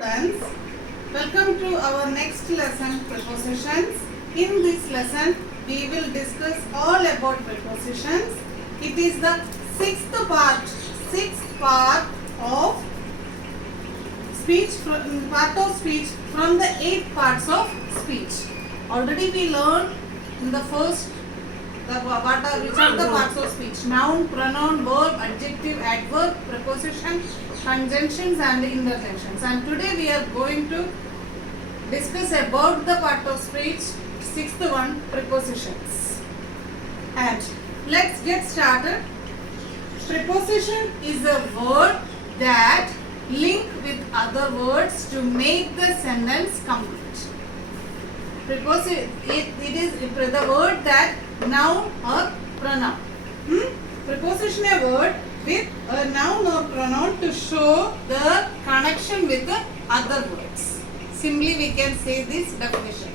Students, welcome to our next lesson, prepositions. In this lesson, we will discuss all about prepositions. It is the sixth part of speech, from the 8 parts of speech. Already we learned in the first which are the parts of speech: noun, pronoun, verb, adjective, adverb, preposition, conjunctions and interjections. And today we are going to discuss about the part of speech, sixth one, prepositions. And let's get started. Preposition is a word that link with other words to make the sentence complete. It is the word that noun or pronoun. Preposition a word with a noun or pronoun to show the connection with the other words. Simply we can say this definition.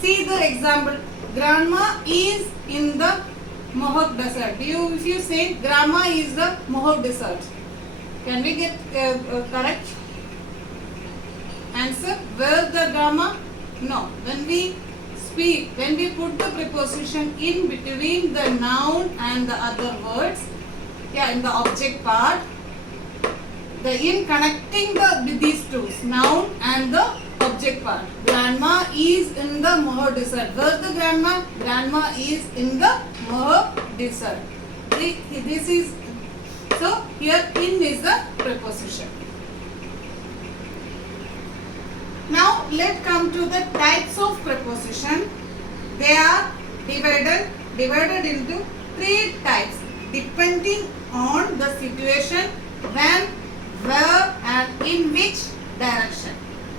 See the example. Grandma is in the Mohawk Desert. If you say grandma is the Mohawk Desert, can we get correct answer? Where the grandma? No. When we put the preposition in between the noun and the other words, in the object part, in connecting these two, noun and the object part. Grandma is in the Mohawk Desert. Where the grandma? Grandma is in the Mohawk Desert. This is, so here in is the preposition. Now let's come to the types of preposition. They are divided into 3 types depending on the situation, when, where and in which direction.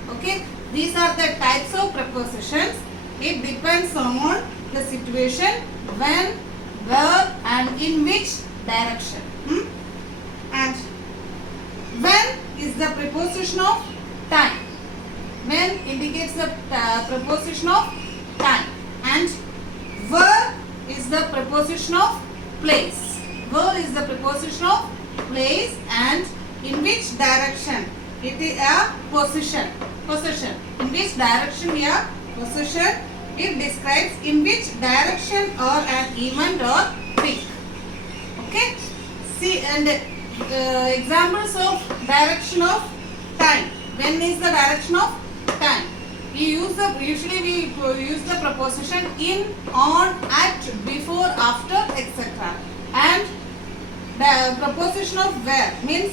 Okay, these are the types of prepositions. It depends on the situation, when, where and in which direction. And when is the preposition of time. When indicates the preposition of time. And where is the preposition of place. Where is the preposition of place and in which direction. It is a position. In which direction a position. It describes in which direction or an event or thing. Okay. See, and examples of direction of time. When is the direction of time? Usually we use the preposition in, on, at, before, after, etc. And the preposition of where means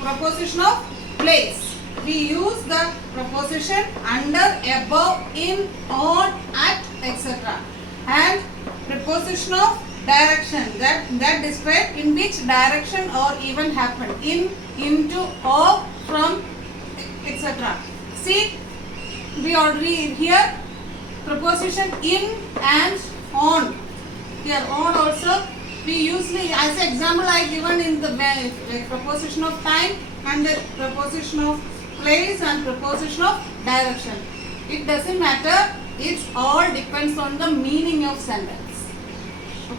preposition of place. We use the preposition under, above, in, on, at, etc. And preposition of direction that describes in which direction or event happened, in, into, or, from, etc. See, we already here preposition in and on. Here on also we usually, as an example I given in the preposition of time and the preposition of place and preposition of direction. It doesn't matter. It all depends on the meaning of sentence.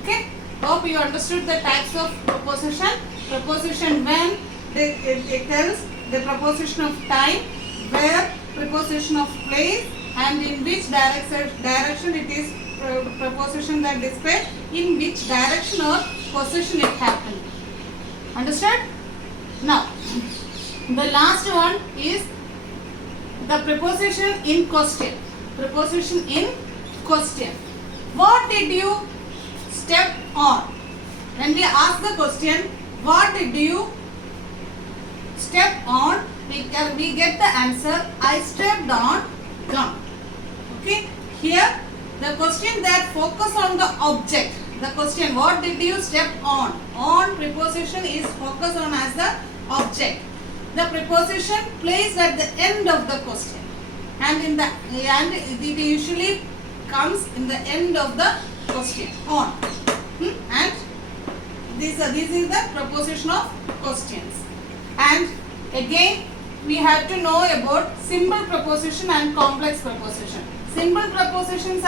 Okay. Hope you understood the types of preposition. Preposition when it tells the preposition of time, where preposition of place, and in which direction it is preposition that describes in which direction or position it happened. Understood? Now, the last one is the preposition in question. Preposition in question. What did you step on? When we ask the question, what did you step on? We get the answer, I stepped on gum. Okay. Here the question that focus on the object. The question, what did you step on? On preposition is focused on as the object. The preposition placed at the end of the question, and it usually comes in the end of the question. On. And this is the preposition of questions. And again, we have to know about simple preposition and complex preposition. Simple prepositions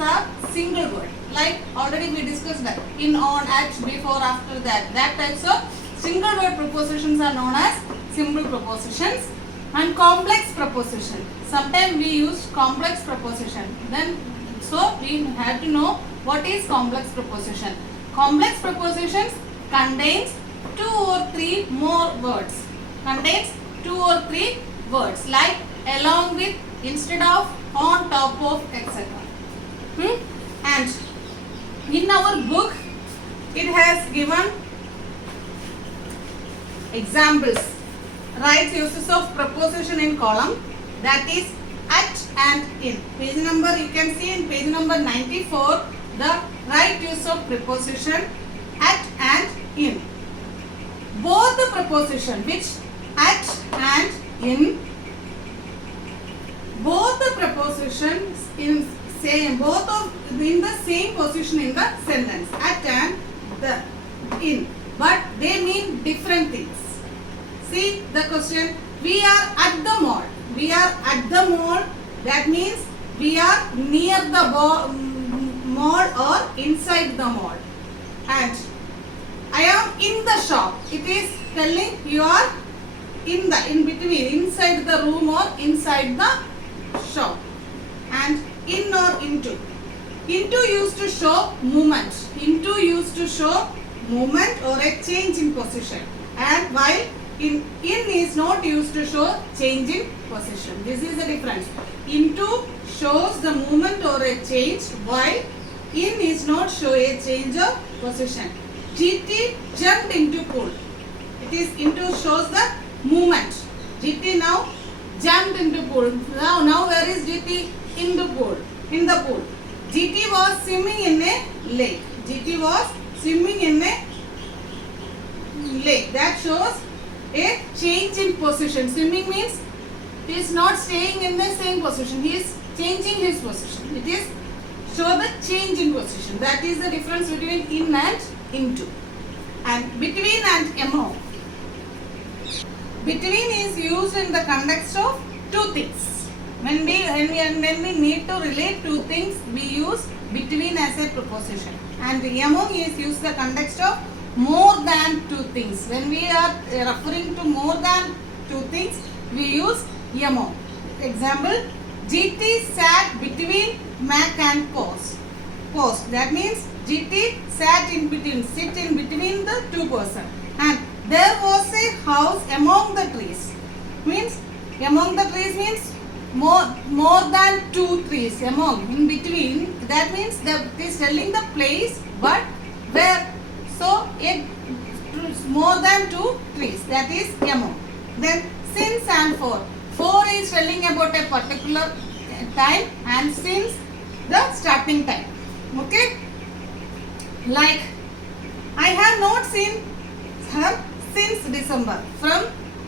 are single word. Like already we discussed that. In, on, at, before, after, that. That types of single word prepositions are known as simple prepositions and complex preposition. Sometimes we use complex preposition. Then so we have to know what is complex preposition. Complex prepositions contains 2 or 3 more words. Contains 2 or 3 words like along with, instead of, on top of, etc. And in our book it has given examples. Write uses of preposition in column, that is at and in. Page number, you can see in page number 94 the right use of preposition at and in. Both the preposition which at and in, both the prepositions in same, both of in the same position in the sentence, at and the in, but they mean different things. See the question, we are at the mall. We are at the mall, that means we are near the mall or inside the mall. And I am in the shop, it is telling you are in between, inside the room or inside the shop. And in or into. Into used to show movement. Into used to show movement or a change in position. And while in is not used to show change in position. This is the difference. Into shows the movement or a change, while in is not show a change of position. GT jumped into pool. It is into shows the movement. GT now jumped into pool. Now where is GT? In the pool. In the pool. GT was swimming in a lake. GT was swimming in a lake. That shows a change in position. Swimming means he is not staying in the same position. He is changing his position. It is show the change in position. That is the difference between in and into. And between and among. Between is used in the context of two things. When we need to relate two things, we use between as a preposition. And among is used in the context of more than two things. When we are referring to more than two things, we use among. Example, GT sat between Mac and Post. That means GT sat in between, sit in between the two persons. And there was a house among the trees. Means among the trees means more than two trees. Among, in between, that means it is telling the place, but where. So it more than two trees, that is among. Then since and for. For is telling about a particular time and since the starting time. Okay? Like I have not seen her since December. From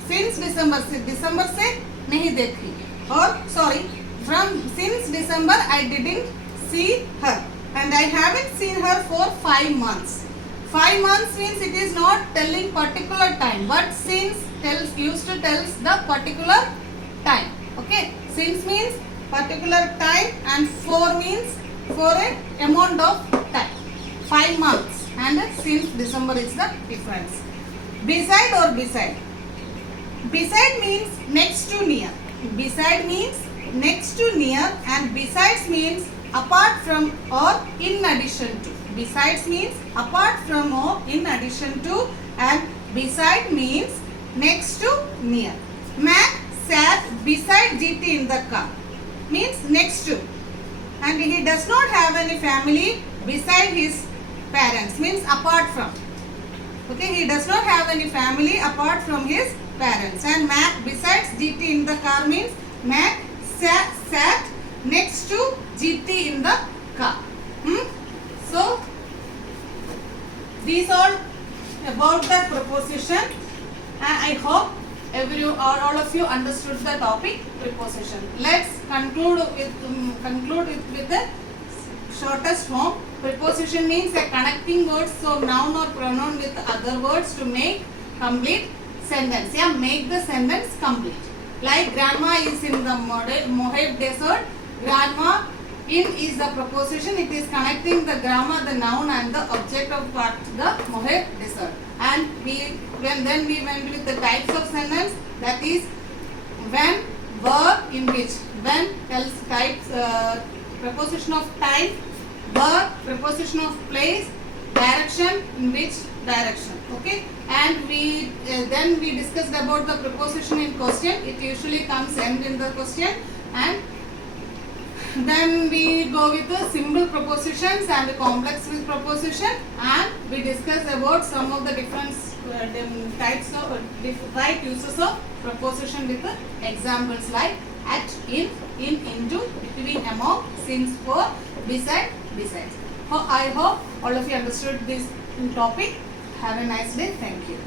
since December से नहीं देखी. Or sorry, from since December I didn't see her. And I haven't seen her for 5 months. 5 months means it is not telling particular time, but since used to tells the particular time. Okay, since means particular time and for means for a amount of time. 5 months and since December is the difference. Beside or beside. Beside means next to near. Beside means next to near and besides means apart from or in addition to. Besides means apart from or in addition to, and beside means next to near. Mac sat beside GT in the car. Means next to. And he does not have any family beside his parents. Means apart from. Okay, he does not have any family apart from his parents. And Mac besides GT in the car means Mac sat next to GT in the car. So, these all about the preposition. I hope all of you understood the topic preposition. Let's conclude with the shortest form. Preposition means a connecting word, so noun or pronoun with other words to make complete sentence. Yeah, make the sentence complete. Like grandma is in the Moab desert. Grandma in is the preposition. It is connecting the grandma, the noun and the object of what the Moab desert. And we then we went with the types of sentence, that is when, verb, in which. When tells types, preposition of type, verb, preposition of place, direction, in which direction. Okay, and we then we discussed about the preposition in question. It usually comes end in the question, and then we go with the simple prepositions and the complex preposition, and we discuss about some of the different types of right uses of preposition with the examples like at, in, into, between, among, since, for, beside, besides. I hope all of you understood this topic. Have a nice day. Thank you.